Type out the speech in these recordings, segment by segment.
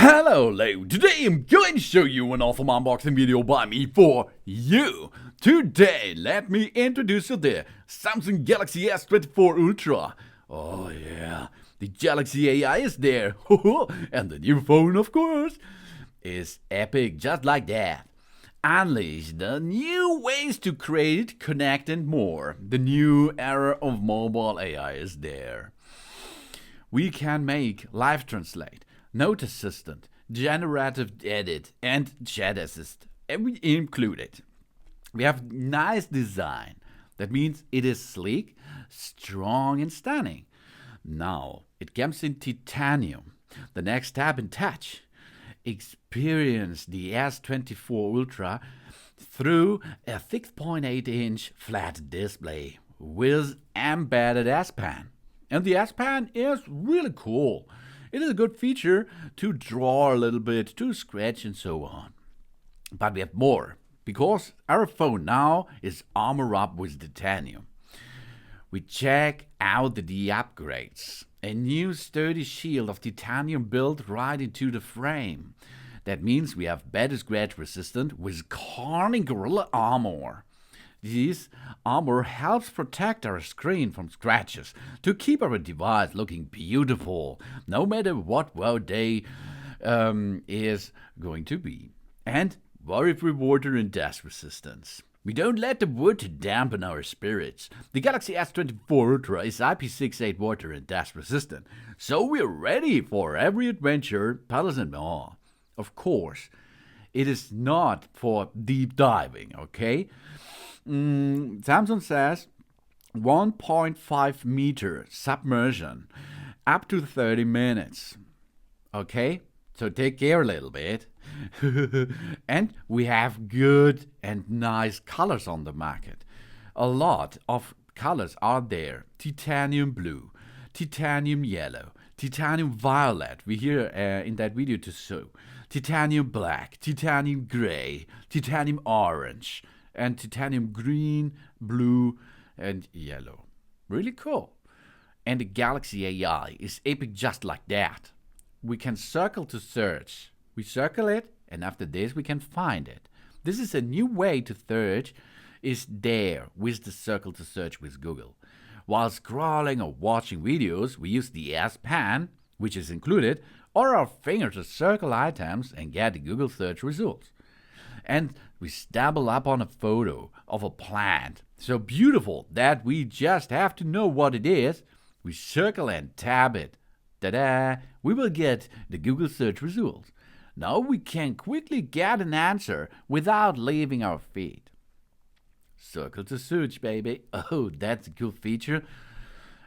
Hello, today I'm going to show you an awesome unboxing video by me for you. Today, let me introduce you the Samsung Galaxy S24 Ultra. Oh yeah, the Galaxy AI is there, and the new phone, of course, is epic just like that. Unleash the new ways to create, connect and more. The new era of mobile AI is there. We can make live translate, note assistant, generative edit, and chat assist. Every included. We have nice design. That means it is sleek, strong, and stunning. Now it comes in titanium. The next step in touch. Experience the S24 Ultra through a 6.8-inch flat display with embedded S Pen. And the S Pen is really cool. It is a good feature to draw a little bit, to scratch and so on. But we have more, because our phone now is armored up with titanium. We check out the upgrades. A new sturdy shield of titanium built right into the frame. That means we have better scratch resistant with Corning Gorilla Armor. This armor helps protect our screen from scratches to keep our device looking beautiful, no matter what day is going to be. And worry-free water and dust resistance. We don't let the wood dampen our spirits. The Galaxy S24 Ultra is IP68 water and dust resistant, so we're ready for every adventure, puzzles and more. Of course, it is not for deep diving, okay? Samsung says 1.5 meter submersion, up to 30 minutes. Okay, so take care a little bit. And we have good and nice colors on the market. A lot of colors are there. Titanium blue, titanium yellow, titanium violet. We hear in that video to show. Titanium black, titanium gray, titanium orange, and titanium green, blue, and yellow. Really cool. And the Galaxy AI is epic just like that. We can circle to search. We circle it, and after this we can find it. This is a new way to search, is there with the circle to search with Google. While scrolling or watching videos, we use the S Pen, which is included, or our finger to circle items and get the Google search results. And we stumble up on a photo of a plant, so beautiful that we just have to know what it is. We circle and tap it. Ta-da! We will get the Google search results. Now we can quickly get an answer without leaving our feed. Circle to search, baby. Oh, that's a cool feature.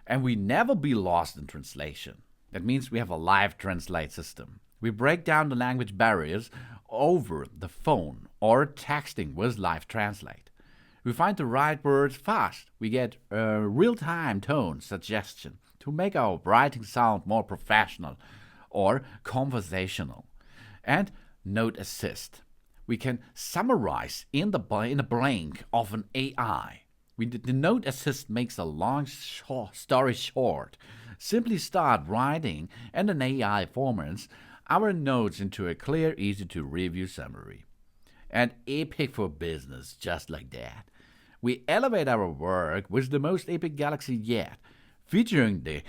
And we never be lost in translation. That means we have a live translate system. We break down the language barriers over the phone or texting with live translate. We find the right words fast. We get a real-time tone suggestion to make our writing sound more professional or conversational. And note assist. We can summarize in a blank of an AI. The note assist makes a long story short. Simply start writing and an AI formats our notes into a clear, easy-to-review summary. And epic for business, just like that. We elevate our work with the most epic Galaxy yet, featuring the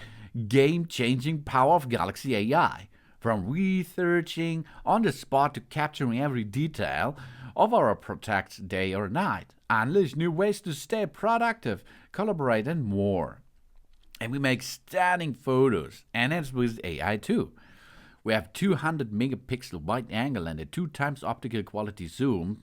game-changing power of Galaxy AI, from researching on the spot to capturing every detail of our projects day or night, unleash new ways to stay productive, collaborate, and more. And we make stunning photos, and it's with AI too. We have 200 megapixel wide angle and a 2x optical quality zoom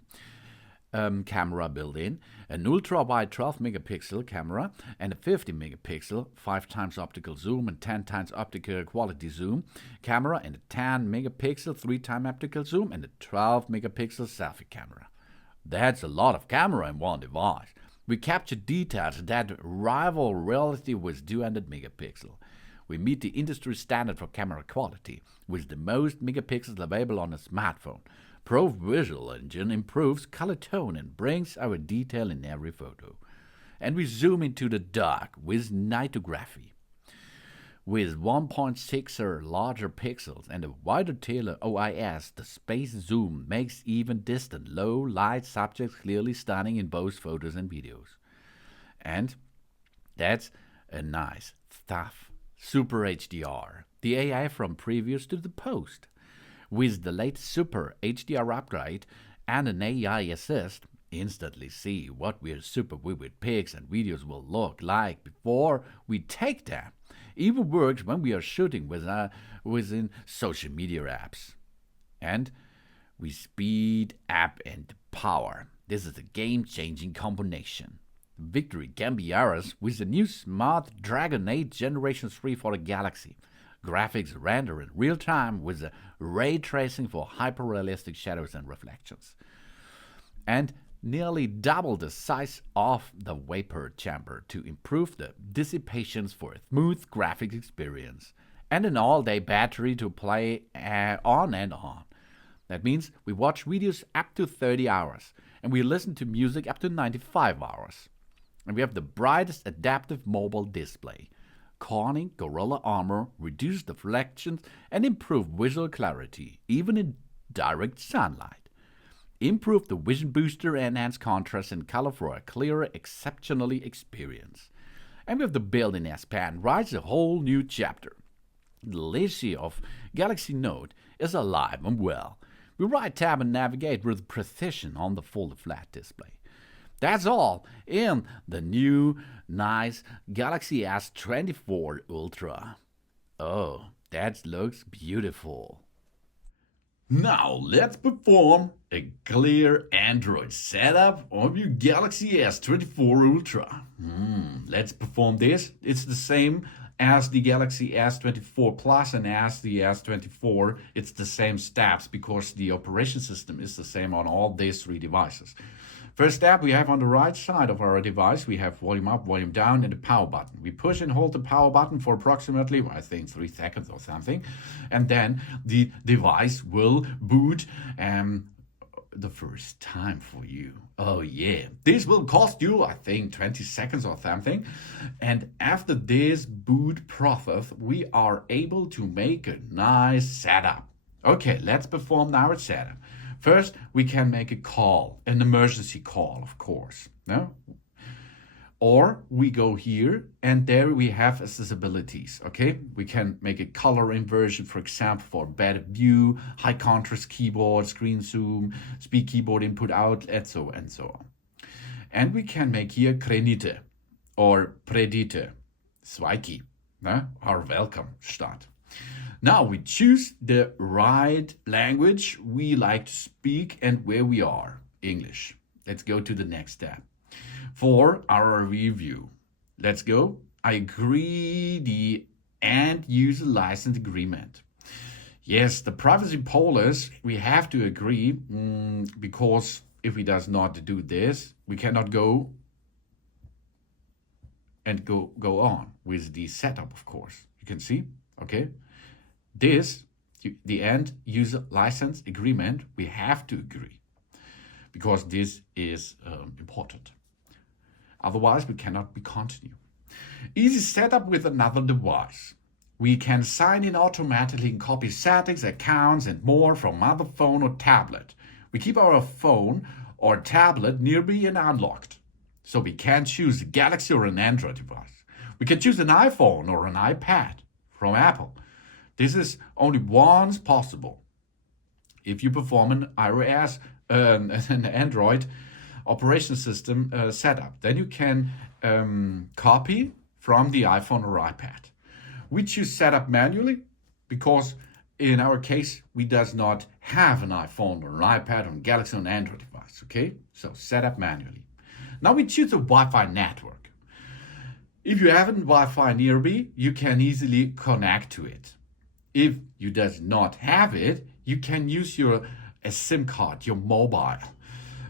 camera built in, an ultra wide 12 megapixel camera, and a 50 megapixel 5x optical zoom and 10x optical quality zoom camera, and a 10 megapixel 3x optical zoom, and a 12 megapixel selfie camera. That's a lot of camera in one device. We capture details that rival reality with 200 megapixel. We meet the industry standard for camera quality with the most megapixels available on a smartphone. Pro Visual Engine improves color tone and brings our detail in every photo. And we zoom into the dark with nightography. With 1.6er larger pixels and a wider tailor OIS, the space zoom makes even distant, low-light subjects clearly stunning in both photos and videos. And that's a nice stuff. Super HDR, the AI from previews to the post. With the latest Super HDR upgrade and an AI assist, instantly see what we're super vivid pics and videos will look like before we take them. Even works when we are shooting within social media apps. And we speed up and power. This is a game-changing combination. Victory can be ours with the new Snapdragon 8 Generation 3 for the Galaxy. Graphics render in real time with the ray tracing for hyper-realistic shadows and reflections. And nearly double the size of the vapor chamber to improve the dissipations for a smooth graphics experience. And an all-day battery to play on and on. That means we watch videos up to 30 hours and we listen to music up to 95 hours. And we have the brightest adaptive mobile display. Corning Gorilla Armor reduces deflections and improve visual clarity, even in direct sunlight. Improve the vision booster and enhance contrast and color for a clearer, exceptionally experience. And with the built-in S Pen writes a whole new chapter. The legacy of Galaxy Note is alive and well. We right tab and navigate with precision on the folded flat display. That's all in the new, nice Galaxy S24 Ultra. Oh, that looks beautiful. Now let's perform a clear Android setup of your Galaxy S24 Ultra. Let's perform this. It's the same as the Galaxy S24 Plus and as the S24. It's the same steps because the operation system is the same on all these three devices. First step, we have on the right side of our device, we have volume up, volume down, and the power button. We push and hold the power button for approximately, I think, 3 seconds or something. And then the device will boot the first time for you. Oh yeah, this will cost you, I think, 20 seconds or something. And after this boot process, we are able to make a nice setup. Okay, let's perform our setup. First, we can make a call, an emergency call, of course. No? Or we go here and there we have accessibilities, okay? We can make a color inversion, for example, for better view, high contrast keyboard, screen zoom, speed keyboard input out, and so on. And we can make here Kredite or Predite, Zweiki, no? Or welcome start. Now we choose the right language we like to speak and where we are, English. Let's go to the next step. For our review, let's go. I agree the end user license agreement. Yes, the privacy policy, we have to agree because if we does not do this, we cannot go on with the setup, of course. You can see, okay? This, the end user license agreement, we have to agree because this is important. Otherwise, we cannot be continue. Easy setup with another device. We can sign in automatically and copy settings, accounts, and more from other phone or tablet. We keep our phone or tablet nearby and unlocked, so we can choose a Galaxy or an Android device. We can choose an iPhone or an iPad from Apple. This is only once possible. If you perform an iOS, an Android operation system setup, then you can copy from the iPhone or iPad. We choose setup manually because in our case, we does not have an iPhone or an iPad or a Galaxy or an Android device, okay? So setup manually. Now we choose a Wi-Fi network. If you have a Wi-Fi nearby, you can easily connect to it. If you does not have it, you can use a SIM card, your mobile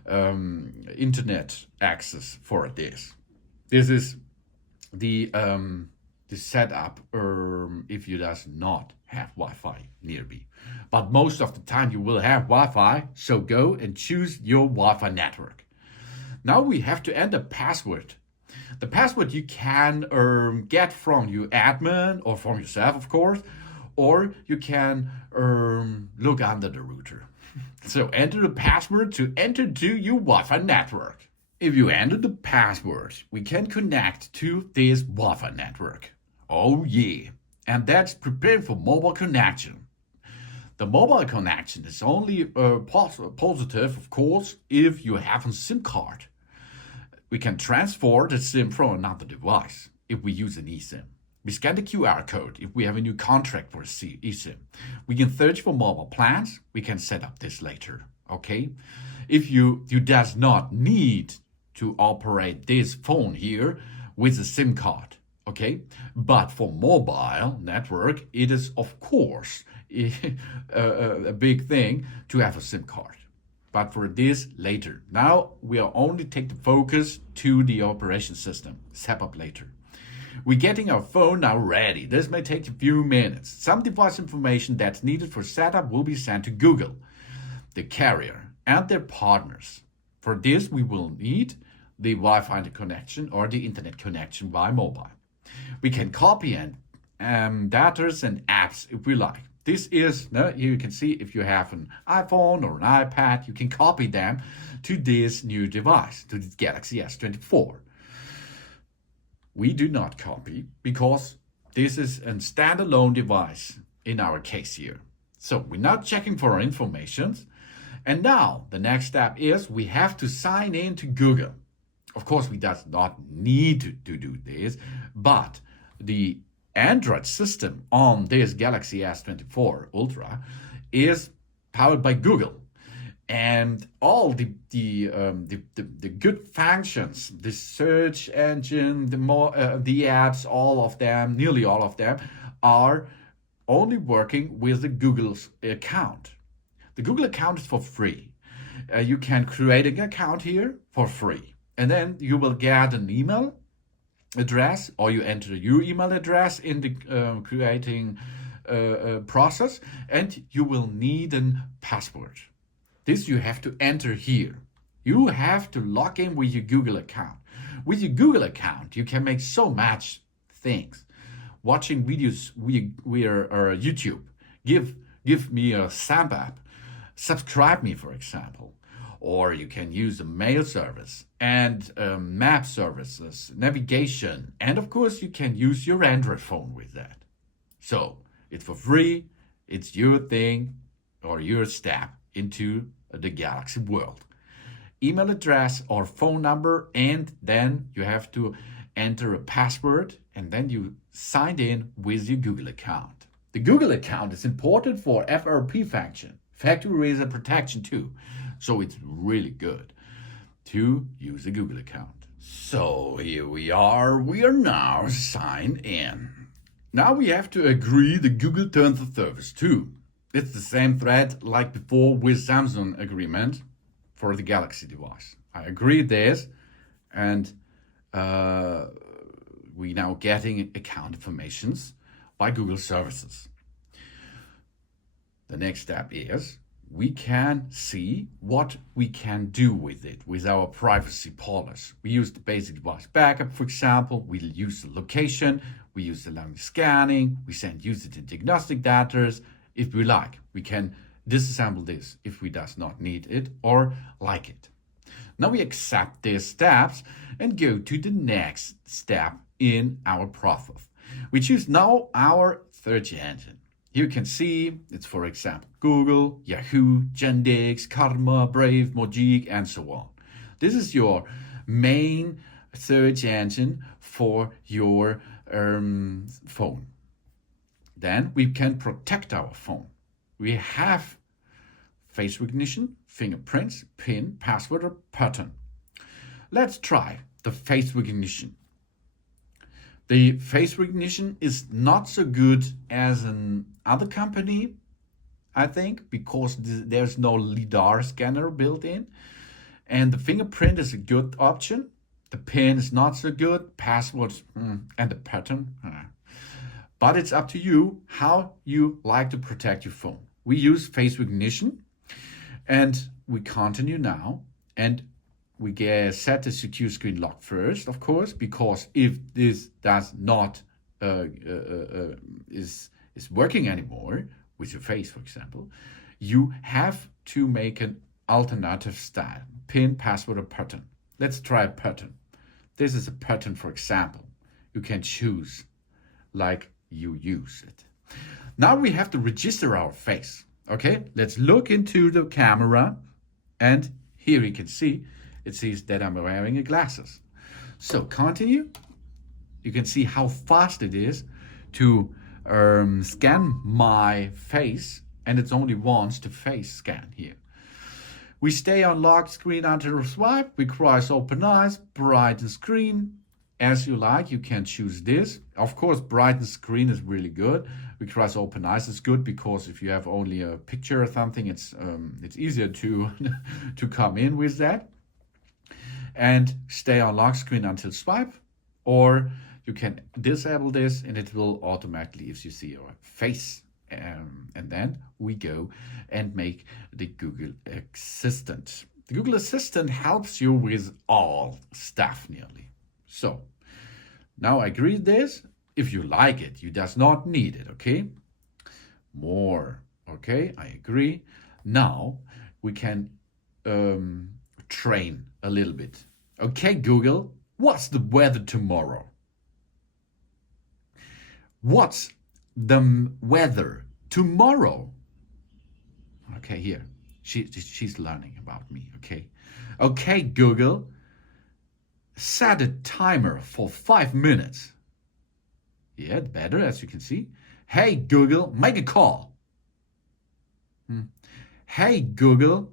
internet access for this. This is the setup if you does not have Wi-Fi nearby. But most of the time you will have Wi-Fi, so go and choose your Wi-Fi network. Now we have to enter password. The password you can get from your admin or from yourself, of course, or you can look under the router. So enter the password to enter to your Wi-Fi network. If you enter the password, we can connect to this Wi-Fi network. Oh yeah, and that's prepared for mobile connection. The mobile connection is only positive, of course, if you have a SIM card. We can transfer the SIM from another device if we use an eSIM. We scan the QR code if we have a new contract for eSIM. We can search for mobile plans. We can set up this later, okay? If you does not need to operate this phone here with a SIM card, okay? But for mobile network, it is of course a big thing to have a SIM card. But for this later. Now we'll only take the focus to the operation system. Set up later. We're getting our phone now ready. This may take a few minutes. Some device information that's needed for setup will be sent to Google, the carrier, and their partners. For this, we will need the Wi-Fi connection or the internet connection via mobile. We can copy and data and apps if we like. This is, you can see if you have an iPhone or an iPad, you can copy them to this new device, to the Galaxy S24. We do not copy because this is a standalone device in our case here. So we're not checking for our information. And now the next step is we have to sign in to Google. Of course, we does not need to do this, but the Android system on this Galaxy S24 Ultra is powered by Google, and all the good functions, the search engine, the apps, all of them, nearly all of them, are only working with the Google's account. The Google account is for free. You can create an account here for free, and then you will get an email address, or you enter your email address in the creating process, and you will need a password. This you have to enter here. You have to log in with your Google account. With your Google account, you can make so much things. Watching videos via YouTube. Give me a stamp app. Subscribe me, for example. Or you can use the mail service and map services, navigation, and of course you can use your Android phone with that. So it's for free, it's your thing or your step into the Galaxy world. Email address or phone number, and then you have to enter a password, and then you signed in with your Google account. The Google account is important for FRP function, factory reason protection too. So it's really good to use a Google account. So here we are now signed in. Now we have to agree the Google terms of service too. It's the same thread like before with Samsung agreement for the Galaxy device. I agree this, and we now getting account informations by Google services. The next step is we can see what we can do with it, with our privacy policy. We use the basic device backup, for example. We use the location. We use the language scanning. We send usage and diagnostic data. If we like, we can disassemble this if we does not need it or like it. Now we accept these steps and go to the next step in our process. We choose now our search engine. You can see it's, for example, Google, Yahoo, Yandex, Karma, Brave, Mojik, and so on. This is your main search engine for your phone. Then we can protect our phone. We have face recognition, fingerprints, PIN, password, or pattern. Let's try the face recognition. The face recognition is not so good as an other company, I think, because there's no LiDAR scanner built in. And the fingerprint is a good option. The PIN is not so good, password and the pattern. But it's up to you how you like to protect your phone. We use face recognition, and we continue now. And we get set the secure screen lock first, of course, because if this does not is working anymore with your face, for example, you have to make an alternative style, pin, password, or pattern. Let's try a pattern. This is a pattern, for example. You can choose like you use it. Now we have to register our face. Okay, let's look into the camera, and here you can see it says that I'm wearing glasses. So continue. You can see how fast it is to scan my face, and it's only once to face scan here. We stay on lock screen until swipe. We cross open eyes, brighten screen. As you like, you can choose this. Of course, brighten screen is really good. We cross open eyes is good because if you have only a picture or something, it's easier to to come in with that. And stay on lock screen until swipe, or you can disable this and it will automatically, if you see your face. And then we go and make the Google Assistant. The Google Assistant helps you with all stuff nearly. So now I agree this. If you like it, you does not need it, okay? More, okay, I agree. Now we can train a little bit. Okay, Google, what's the weather tomorrow? What's the weather tomorrow? Okay, here. She's learning about me, okay? Okay, Google, set a timer for 5 minutes. Yeah, better, as you can see. Hey, Google, make a call. Hey, Google,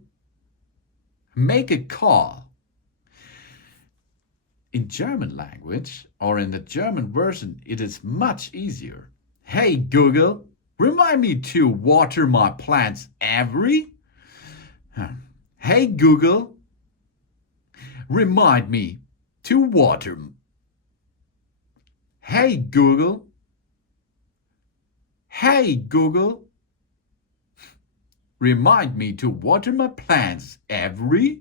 make a call. In German language, or in the German version, it is much easier. Hey, Google, remind me to water my plants every... Hey, Google, remind me to water... Hey, Google. Hey, Google, remind me to water my plants every...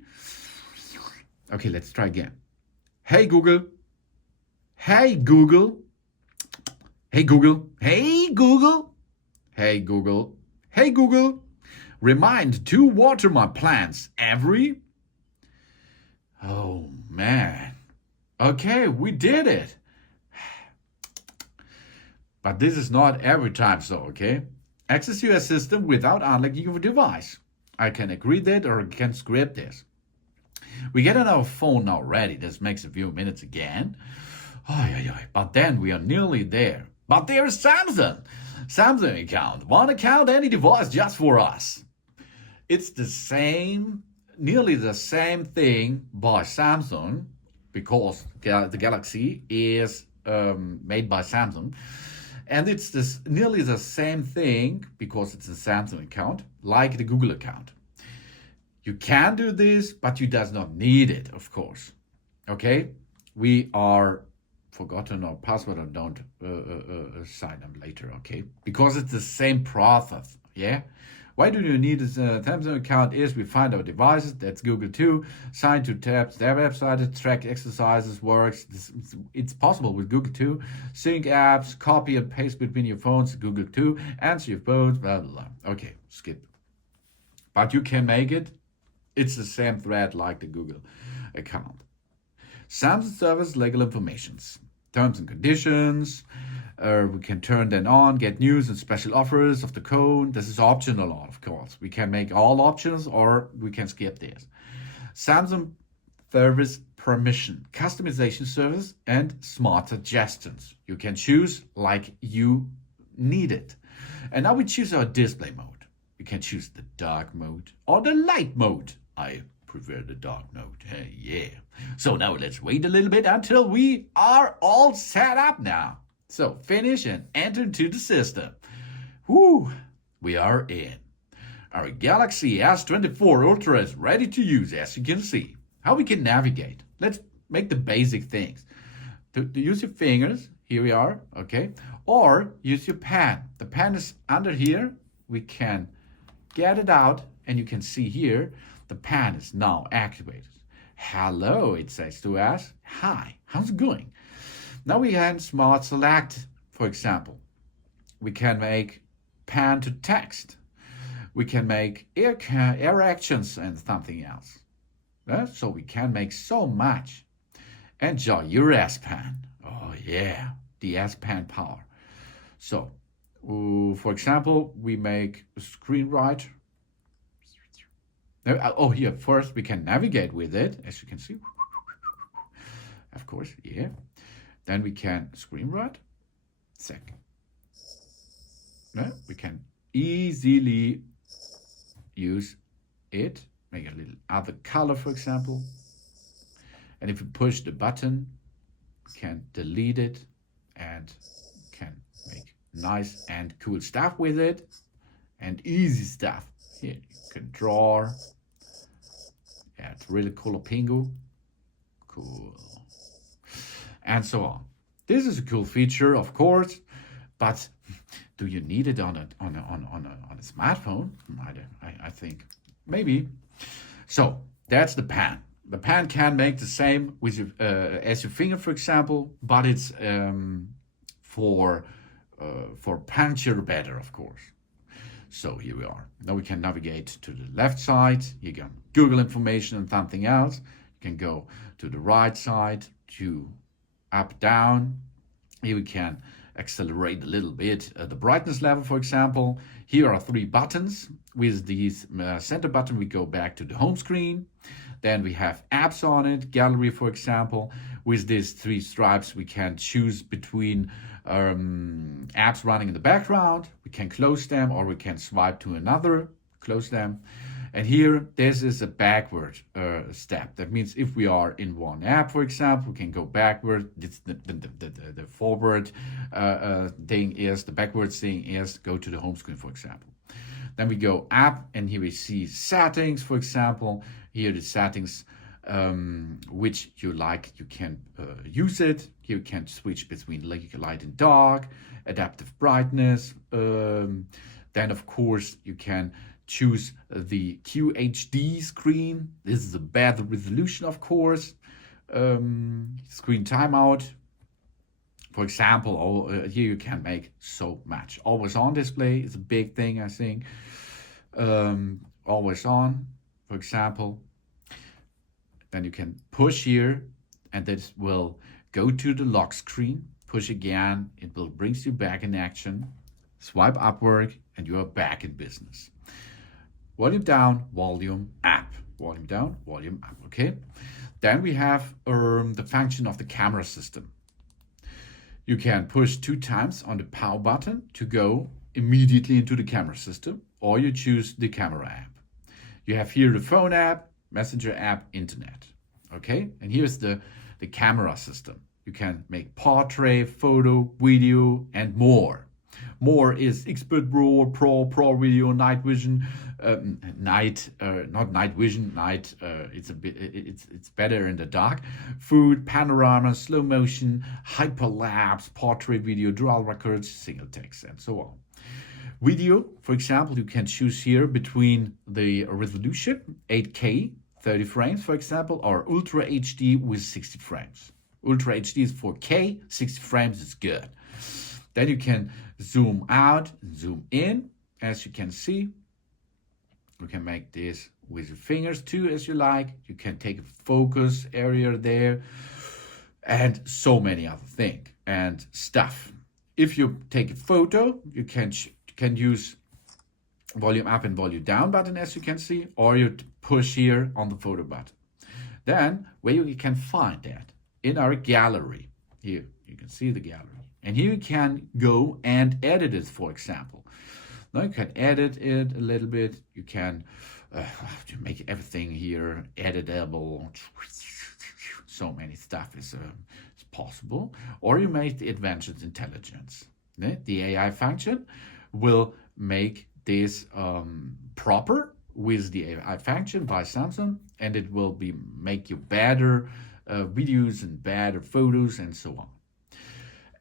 Okay, let's try again. Hey, Google. Hey, Google. Hey, Google. Hey, Google. Hey, Google. Hey, Google, remind to water my plants every... Oh, man. Okay, we did it. But this is not every time so, okay? Access your assistant without unlocking your device. I can agree that or can script this. We get on our phone now ready. This makes a few minutes again. But then we are nearly there. But there's Samsung. Samsung account. One account, any device just for us. It's the same, nearly the same thing by Samsung because the Galaxy is made by Samsung. And it's nearly the same thing because it's a Samsung account, like the Google account. You can do this, but you does not need it, of course. Okay? We are forgotten our password and don't sign them later, okay? Because it's the same process, yeah? Why do you need a Samsung account is we find our devices, that's Google 2, sign to tabs, their website, track exercises, works. It's possible with Google 2, sync apps, copy and paste between your phones, Google 2, answer your phones, blah, blah, blah. Okay, skip. But you can make it. It's the same thread like the Google account. Samsung service legal informations, terms and conditions. We can turn them on, get news and special offers of the code. This is optional, of course. We can make all options or we can skip this. Samsung service permission, customization service, and smart suggestions. You can choose like you need it. And now we choose our display mode. You can choose the dark mode or the light mode. I prefer the dark mode. Yeah. So now let's wait a little bit until we are all set up now. So finish and enter into the system. Whew, we are in. Our Galaxy S24 Ultra is ready to use, as you can see. How we can navigate. Let's make the basic things. To use your fingers, here we are, okay? Or use your pen. The pen is under here. We can get it out and you can see here, the pen is now activated. hello, it says to us, hi, how's it going? Now we can smart select, for example. We can make pan to text. We can make air actions and something else. So we can make so much. Enjoy your S Pen. Oh yeah, the S Pen power. So, for example, we make a screen write. Oh, here, first we can navigate with it, as you can see. Of course, yeah. Then we can screen write. Second. We can easily use it. Make a little other color, for example. And if you push the button, you can delete it and can make nice and cool stuff with it. And easy stuff. Here, you can draw. Yeah, it's really cool pingu. Cool. And so on. This is a cool feature, of course, but do you need it on a smartphone? I think maybe. So that's the pan. The pan can make the same with your, as your finger, for example, but it's for puncture better, of course. So here we are. Now we can navigate to the left side. You can Google information and something else. You can go to the right side to up, down. Here we can accelerate a little bit the brightness level, for example. Here are 3 buttons. With the center button, we go back to the home screen. Then we have apps on it, gallery, for example. With these 3 stripes, we can choose between apps running in the background. We can close them, or we can swipe to another, close them. And here, this is a backward step. That means if we are in one app, for example, we can go backward. The forward thing is, the backwards thing is, go to the home screen, for example. Then we go up, and here we see settings, for example. Here the settings which you like, you can use it. You can switch between light and dark, adaptive brightness. Then, of course, you can choose the QHD screen. This is a better resolution, of course. Screen timeout. For example, here you can make so much. Always on display is a big thing, I think. Always on, for example. Then you can push here, and that will go to the lock screen. Push again, it will bring you back in action. Swipe upward, and you are back in business. Volume down, volume up. Volume down, volume up, okay? Then we have the function of the camera system. You can push 2 times on the power button to go immediately into the camera system, or you choose the camera app. You have here the phone app, messenger app, internet, okay? And here's the camera system. You can make portrait, photo, video, and more. More is expert raw, pro video, night vision, not night vision, night. It's better in the dark. Food, panorama, slow motion, hyperlapse, portrait video, dual records, single text, and so on. Video, for example, you can choose here between the resolution 8K, 30 frames, for example, or Ultra HD with 60 frames. Ultra HD is 4K, 60 frames is good. Then you can zoom out, zoom in, as you can see. You can make this with your fingers too, as you like. You can take a focus area there, and so many other things and stuff. If you take a photo, you can use volume up and volume down button, as you can see, or you push here on the photo button. Then where you can find that in our gallery. Here you can see the gallery. And here you can go and edit it, for example. Now you can edit it a little bit. You can make everything here editable. So many stuff is possible. Or you make the advanced intelligence. The AI function will make this proper with the AI function by Samsung, and it will make you better videos and better photos and so on.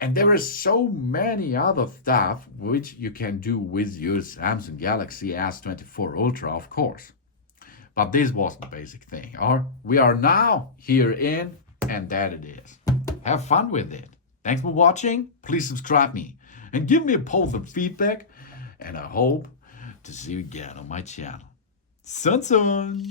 And there is so many other stuff which you can do with your Samsung Galaxy S24 Ultra, of course. But this was the basic thing. Or we are now here in, and that it is. Have fun with it. Thanks for watching. Please subscribe me and give me a positive feedback. And I hope to see you again on my channel. Samsung.